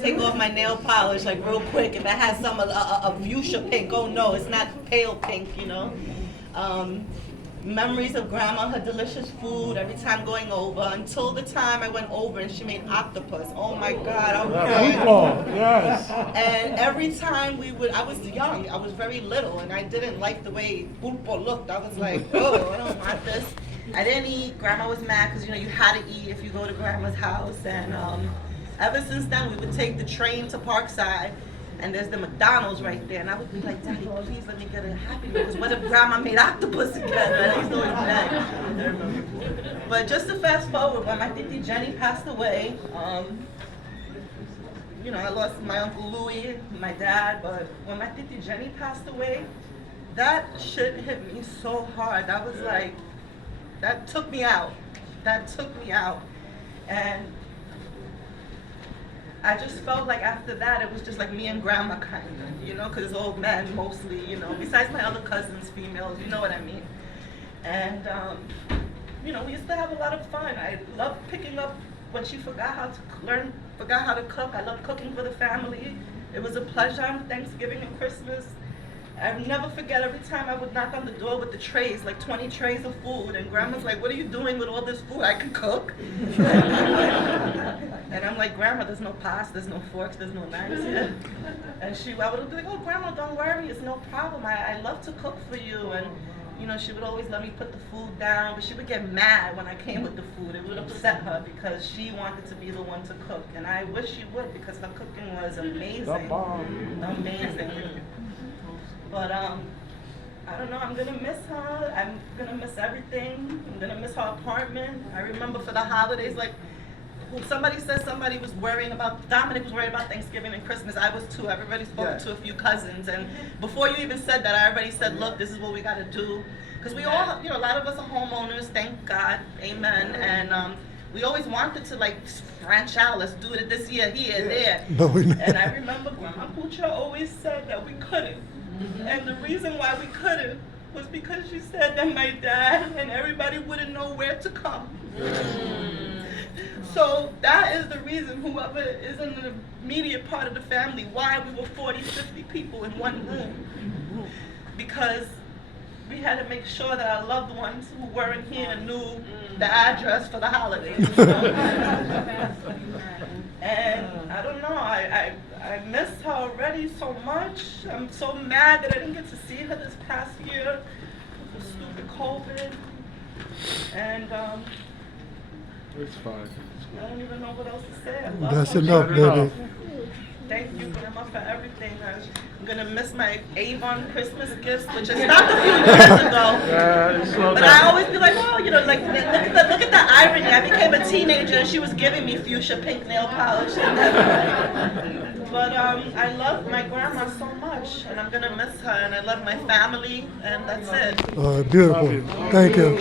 take off my nail polish like real quick if it has some of fuchsia pink. Oh no, it's not pale pink, you know. Um, Memories of grandma, her delicious food every time going over, until the time I went over and she made octopus. Oh my God, I was Football, yes. and every time I was young, I was very little, and I didn't like the way pulpo looked. I was like, oh, I don't want this. I didn't eat. Grandma was mad because, you had to eat if you go to grandma's house. And ever since then, we would take the train to Parkside, and there's the McDonald's right there. And I would be like, Daddy, please let me get a Happy Meal, because what if grandma made octopus again? Right? I used to always beg. But just to fast forward, when my titi Jenny passed away, I lost my Uncle Louis, my dad, but when my titi Jenny passed away, that shit hit me so hard. That was like, that took me out. That took me out. And I just felt like after that, it was just like me and grandma kind of, because it's old men mostly, besides my other cousins, females, you know what I mean. And, we used to have a lot of fun. I loved picking up when she forgot how to cook. I loved cooking for the family. It was a pleasure on Thanksgiving and Christmas. I would never forget every time I would knock on the door with the trays, like 20 trays of food, and grandma's like, what are you doing with all this food? I can cook. And I'm like, Grandma, there's no pots, there's no forks, there's no knives here. And I would be like, oh, Grandma, don't worry, it's no problem. I love to cook for you. And she would always let me put the food down, but she would get mad when I came with the food. It would upset her because she wanted to be the one to cook. And I wish she would, because her cooking was amazing. Amazing. But I don't know, I'm gonna miss her. I'm gonna miss everything. I'm gonna miss her apartment. I remember for the holidays, like, somebody said somebody was Dominic was worried about Thanksgiving and Christmas. I was too. Everybody spoke to a few cousins. And before you even said that, I already said, look, this is what we gotta do. Because we all, a lot of us are homeowners, thank God, amen. And we always wanted to branch out. Let's do it this year, here, there. No, and I remember Grandma Pucha always said that we couldn't. And the reason why we couldn't was because she said that my dad and everybody wouldn't know where to come. So that is the reason, whoever is in the immediate part of the family, why we were 40, 50 people in one room. Because we had to make sure that our loved ones who weren't here knew the address for the holidays. And I don't know, I miss her already so much. I'm so mad that I didn't get to see her this past year with the stupid COVID. And it's fine. I don't even know what else to say. I love That's her. enough, baby. Thank you, Grandma, for everything. I'm gonna miss my Avon Christmas gifts, which I stopped a few years ago. But I always be like, oh, look at the irony. I became a teenager and she was giving me fuchsia pink nail polish and everything. But I love my grandma so much, and I'm gonna miss her, and I love my family, and that's it. Beautiful. Thank you.